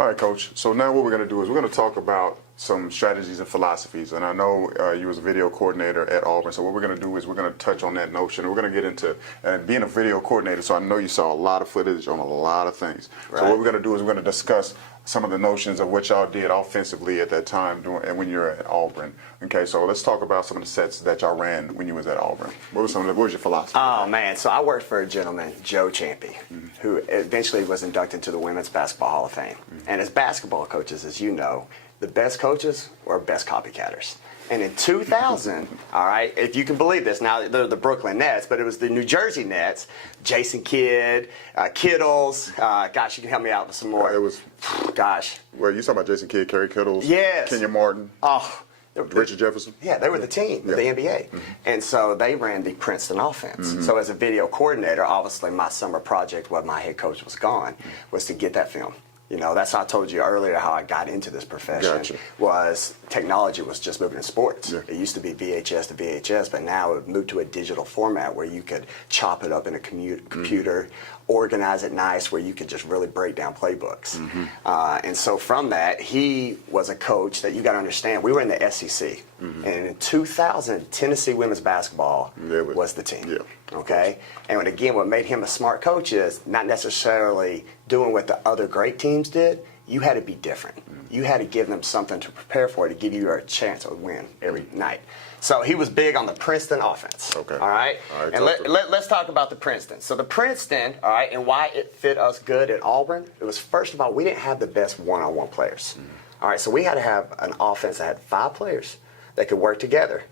All right, Coach. So now what we're going to do is we're going to talk about some strategies and philosophies. And I know you was a video coordinator at Auburn. So what we're going to do is we're going to touch on that notion. We're going to get into being a video coordinator. So I know you saw a lot of footage on a lot of things. Right. So what we're going to do is we're going to discuss some of the notions of what y'all did offensively at that time and when you were at Auburn. Okay, so let's talk about some of the sets that y'all ran when you was at Auburn. What was your philosophy? Oh, man. So I worked for a gentleman, Joe Champy, who eventually was inducted into the Women's Basketball Hall of Fame. And as basketball coaches, as you know, the best coaches are best copycatters. And in 2000, all right, if you can believe this, now they're the Brooklyn Nets, but it was the New Jersey Nets, Jason Kidd, Kittles. Gosh, you can help me out with some more. It was, gosh. Well, you talking about Jason Kidd, Kerry Kittles, yes. Kenya Martin, Richard Jefferson? Yeah, they were the team, the NBA. And so they ran the Princeton offense. So as a video coordinator, obviously my summer project, while my head coach was gone, was to get that film. You know, that's how I told you earlier how I got into this profession. Gotcha. Was technology was just moving in sports. Yeah. It used to be VHS to VHS, but now it moved to a digital format where you could chop it up in a computer, organize it nice, where you could just really break down playbooks. And so from that, he was a coach that you got to understand. We were in the SEC, and in 2000, Tennessee women's basketball was the team. Okay, and again, what made him a smart coach is not necessarily doing what the other great teams did. You had to be different. You had to give them something to prepare for, to give you a chance to win every night. So he was big on the Princeton offense. Okay. All right. And let's talk about the Princeton. So the Princeton, all right, and why it fit us good at Auburn. It was, first of all, we didn't have the best one-on-one players. All right. So we had to have an offense that had 5 players that could work together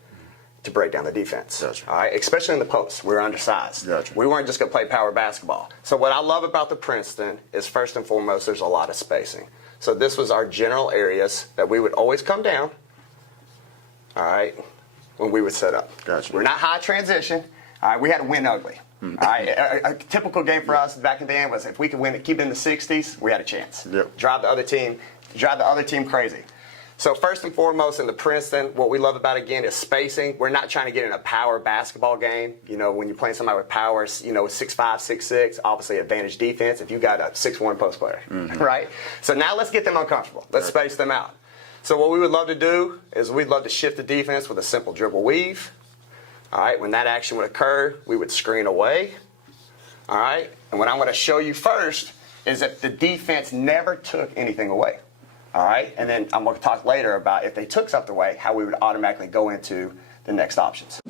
to break down the defense. Gotcha. All right, especially in the post. We were undersized. Gotcha. We weren't just going to play power basketball. So what I love about the Princeton is, first and foremost, there's a lot of spacing. So this was our general areas that we would always come down, all right, when we would set up. Gotcha. We're not high transition. All right, we had to win ugly. All right, a typical game for us back in the end was if we could win it, keep it in the 60s, we had a chance. Drive the other team crazy. So first and foremost in the Princeton, what we love about it, again, is spacing. We're not trying to get in a power basketball game. You know, when you're playing somebody with power, you know, 6'5", 6'6", obviously advantage defense if you got a 6'1" post player, right? So now let's get them uncomfortable. Let's space them out. So what we would love to do is we'd love to shift the defense with a simple dribble weave. All right, when that action would occur, we would screen away. All right, and what I'm going to show you first is that the defense never took anything away. All right, and then I'm going to talk later about if they took something away, how we would automatically go into the next options.